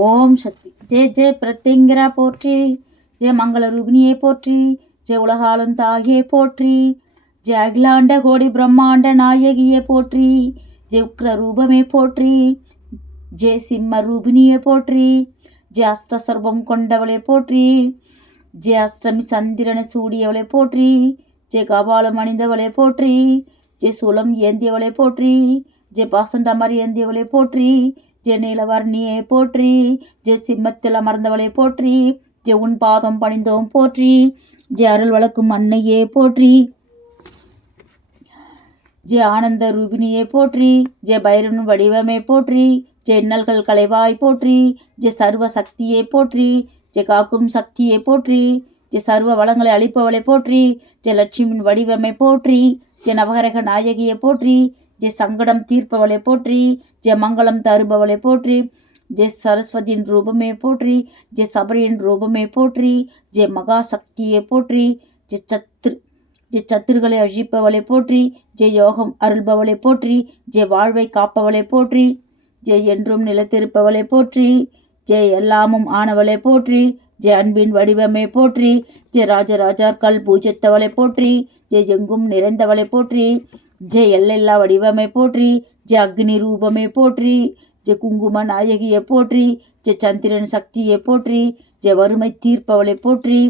ஓம் சக்தி. ஜெய ஜெய பிரத்யங்கரா போற்றி. ஜெய மங்கள ரூபிணியே போற்றி. ஜெய உலகாலும் தாயே போற்றி. ஜெய அகிலாண்ட கோடி பிரம்மாண்ட நாயகியே போற்றி. ஜெய உக்ர ரூபமே போற்றி. ஜெய சிம்ம ரூபிணியே போற்றி. ஜெய அஷ்டசர்வம் கொண்டவளை போற்றி. ஜெய அஷ்டமி சந்திரனை சூடியவளை போற்றி. ஜெய கபாலம் அணிந்தவளை போற்றி. ஜெய சூலம் ஏந்தியவளை போற்றி. ஜெய பாசண்டமர் ஏந்தியவளை போற்றி. ஜெய நீலவர்ணியை போற்றி. ஜெய சிம்மத்தில் அமர்ந்தவளை போற்றி. ஜெய உன் பாதம் பணிந்தோம் போற்றி. ஜெய அருள் வளர்க்கும் அன்னையே போற்றி. ஜெய ஆனந்த ரூபிணியை போற்றி. ஜெய பைரவன் வடிவமே போற்றி. ஜெய இன்னல்கள் களைவாய் போற்றி. ஜெய சர்வ சக்தியை போற்றி. ஜெய காக்கும் சக்தியை போற்றி. ஜெய சர்வ வளங்களை அளிப்பவளை போற்றி. ஜெய லட்சுமியின் வடிவமை போற்றி. ஜெய நவகரக நாயகியை போற்றி. ஜெய சங்கடம் தீர்ப்பவளை போற்றி. ஜெய மங்களம் தருபவளை போற்றி. ஜெய சரஸ்வதியின் ரூபமே போற்றி. ஜெய சபரியின் ரூபமே போற்றி. ஜெய மகா சக்தியை போற்றி. ஜெய சத்துருகளை அழிப்பவளை போற்றி. ஜெய யோகம் அருள்பவளை போற்றி. ஜெய வாழ்வை காப்பவளை போற்றி. ஜெய என்றும் நிலைத்திருப்பவளை போற்றி. ஜெய எல்லாமும் ஆனவளை போற்றி. ஜெய அன்பின் வடிவமே போற்றி. ஜெய ராஜராஜாக்கள் பூஜித்தவளை போற்றி. ஜெய எங்கும் நிறைந்தவளை போற்றி. ஜெய எல்லைல்லா வடிவமை போற்றி. ஜெய அக்னி ரூபமே போற்றி. ஜெய குங்கும நாயகியை போற்றி. ஜெய சந்திரன் சக்தியை போற்றி. ஜெய வறுமை தீர்ப்பவளை போற்றி.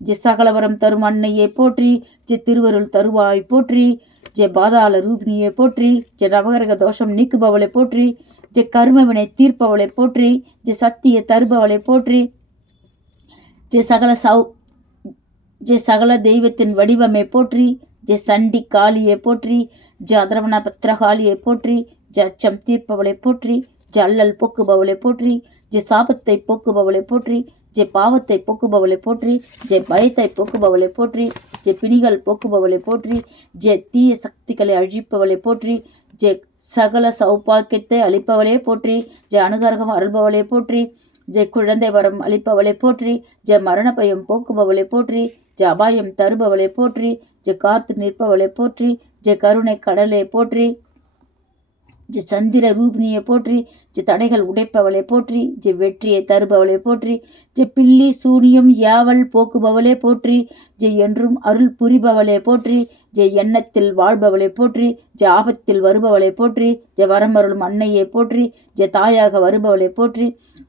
ஜெய சகலவரம் தரும் அன்னையை போற்றி. ஜெய திருவருள் தருவாய் போற்றி. ஜெய பாதாள ரூபிணியை போற்றி. ஜெய நவகரக தோஷம் நீக்குபவளை போற்றி. ஜெய கர்மவினை தீர்ப்பவளை போற்றி. ஜெய சக்தியை தருபவளை போற்றி. ஜெய சகல தெய்வத்தின் வடிவமை போற்றி. ஜெய சண்டி காளியை போற்றி. ஜெய அதரவண பத்திரகாளியை போற்றி. ஜெய அச்சம் தீர்ப்பவளை போற்றி. ஜெய அல்லல் போக்குபவளை போற்றி. ஜெய சாபத்தை போக்குபவளை போற்றி. ஜெய பாவத்தை போக்குபவளை போற்றி. ஜெய பயத்தை போக்குபவளை போற்றி. ஜெய பிணிகள் போக்குபவளை போற்றி. ஜெய தீய சக்திகளை அழிப்பவளை போற்றி. ஜெய சகல சௌபாக்கியத்தை அளிப்பவளே போற்றி. ஜெய அனுகரகம் அருள்பவளை போற்றி. ஜெய குழந்தை வரம் அளிப்பவளை போற்றி. ஜெய மரண பயம் போக்குபவளை போற்றி. ஜெய அபாயம் தருபவளை போற்றி. ஜெய காத்து நிற்பவளை போற்றி. ஜெய கருணை கடலை போற்றி. ஜெய சந்திர ரூபிணியை போற்றி. ஜெய தடைகள் உடைப்பவளை போற்றி. ஜெய வெற்றியை தருபவளை போற்றி. ஜெய பில்லி சூனியம் யாவல் போக்குபவளை போற்றி. ஜெய என்றும் அருள் புரிபவளை போற்றி. ஜெய எண்ணத்தில் வாழ்பவளை போற்றி. ஜெய ஆபத்தில் வருபவளை போற்றி. ஜெய வரமருளும் அன்னையை போற்றி. ஜெய தாயாக வருபவளை போற்றி.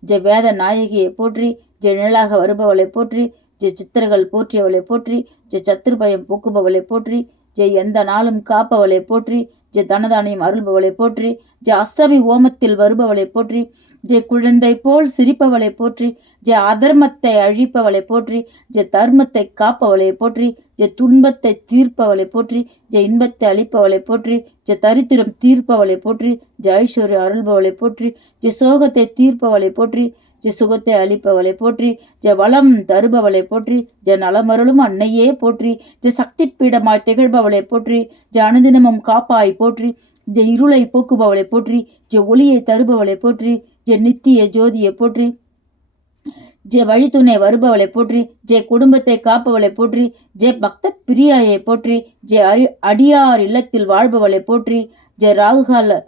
ஜெய வேத நாயகியை போற்றி. ஜெய நிழலாக வருபவளை போற்றி. ஜெய சித்திரங்கள் போற்றியவளை போற்றி. ஜெய சத்துருபயம் போக்குபவளை போற்றி. ஜெய எந்த நாளும் காப்பவளை போற்றி. ஜெய தனதானியம் அருள்பவளை போற்றி. ஜெய அஷ்டமி ஓமத்தில் வருபவளை போற்றி. ஜெய குழந்தை போல் சிரிப்பவளை போற்றி. ஜெய அதர்மத்தை அழிப்பவளை போற்றி. ஜெய தர்மத்தை காப்பவளை போற்றி. ஜெய துன்பத்தை தீர்ப்பவளை போற்றி. ஜெய இன்பத்தை அளிப்பவளை போற்றி. ஜெய தரித்திரம் தீர்ப்பவளை போற்றி. ஜெய ஐஸ்வர்யம் அருள்பவளை போற்றி. ஜெய சோகத்தை தீர்ப்பவளை போற்றி. ஜெய சுகத்தை அளிப்பவளை போற்றி. ஜெய வளம் தருபவளை போற்றி. ஜெய நலமருளும் அன்னையே போற்றி. ஜெய சக்தி பீடமாய் திகழ்பவளை போற்றி. ஜெய அனுதினமும் காப்பாய் போற்றி. ஜெய இருளை போக்குபவளை போற்றி. ஜெய ஒளியை தருபவளை போற்றி. ஜெய நித்திய ஜோதியை போற்றி. ஜெய வழித்துணை வருபவளை போற்றி. ஜெய குடும்பத்தை காப்பவளை போற்றி. ஜெய பக்த பிரியாயை போற்றி. ஜெய அடியார் இல்லத்தில் வாழ்பவளை போற்றி. ஜெய ராகுகால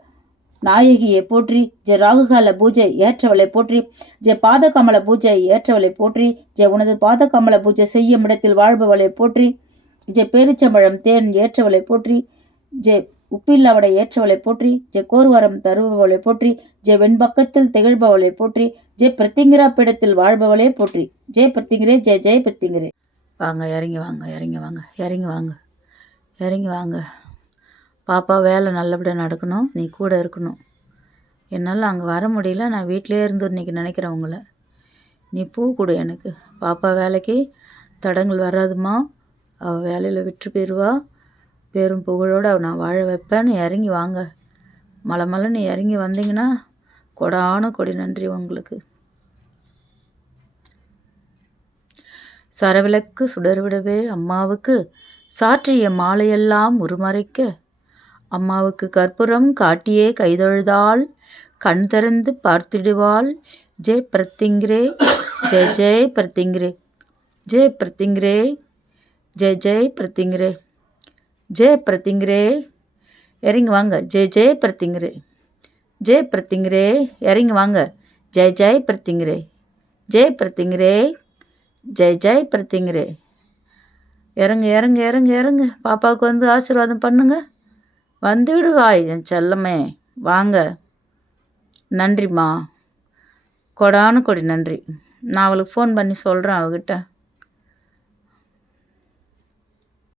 நாயகியை போற்றி. ஜெய ராகுகால பூஜை ஏற்றவளை போற்றி. ஜெய பாதகமல பூஜை ஏற்றவளை போற்றி. ஜெய உனது பாதகமல பூஜை செய்யும் இடத்தில் வாழ்பவளை போற்றி. ஜெய பேரிச்சம்பழம் தேன் ஏற்றவளை போற்றி. ஜெய உப்பில்லாவடை ஏற்றவளை போற்றி. ஜெய கோர்வரம் தருபவளை போற்றி. ஜெய வெண்பக்கத்தில் திகழ்பவளை போற்றி. ஜெய பிரத்திங்கிரா பீடத்தில் வாழ்பவளே போற்றி. ஜெய பிரத்திங்கிரே ஜெய ஜெய பிரத்திங்கிரே. வாங்க இறங்கி வாங்க இறங்கி வாங்க இறங்கி வாங்க இறங்கி வாங்க. பாப்பா வேலை நல்லபடியாக நடக்கணும். நீ கூட இருக்கணும். என்னால் அங்கே வர முடியல. நான் வீட்டிலே இருந்து இன்றைக்கி நினைக்கிறேன் உங்களை. நீ பூ கொடு எனக்கு. பாப்பா வேலைக்கு தடங்கள் வராதுமா. அவள் வேலையில் விட்டு போயிடுவா. பேரும் புகழோடு நான் வாழ வைப்பேன்னு இறங்கி வாங்க. மலை மலைன்னு இறங்கி வந்தீங்கன்னா கொடான கொடி நன்றி உங்களுக்கு. சரவிளக்கு சுடர்விடவே அம்மாவுக்கு சாற்றிய மாலையெல்லாம் உருமறைக்க அம்மாவுக்கு கற்பூரம் காட்டியே கைதொழுதாள் கண் திறந்து பார்த்திடுவாள். ஜெய் பிரத்திங்கிரே ஜெய ஜெய் பிரத்திங்கிரே ஜெய் பிரத்திங்கிரே ஜெய ஜெய் பிரத்திங்கிரே ஜெய் பிரத்திங்கிரே. இறங்கி வாங்க. ஜெய ஜெய பிரத்திங்கிரே ஜெய பிரத்திங்கிரே. இறங்கி வாங்க. ஜெய் ஜெய் பிரத்திங்கரே, ஜெய் பிரத்திங்கரே, ஜெய் ஜெய் பிரத்திங்கரே. இறங்கு இறங்கு இறங்கு இறங்கு. பாப்பாவுக்கு வந்து ஆசீர்வாதம் பண்ணுங்க. வந்துவிடுவாய் என் செல்லமே, வாங்க. நன்றிம்மா, கொடானு கொடி நன்றி. நான் அவளுக்கு ஃபோன் பண்ணி சொல்கிறேன் அவகிட்ட.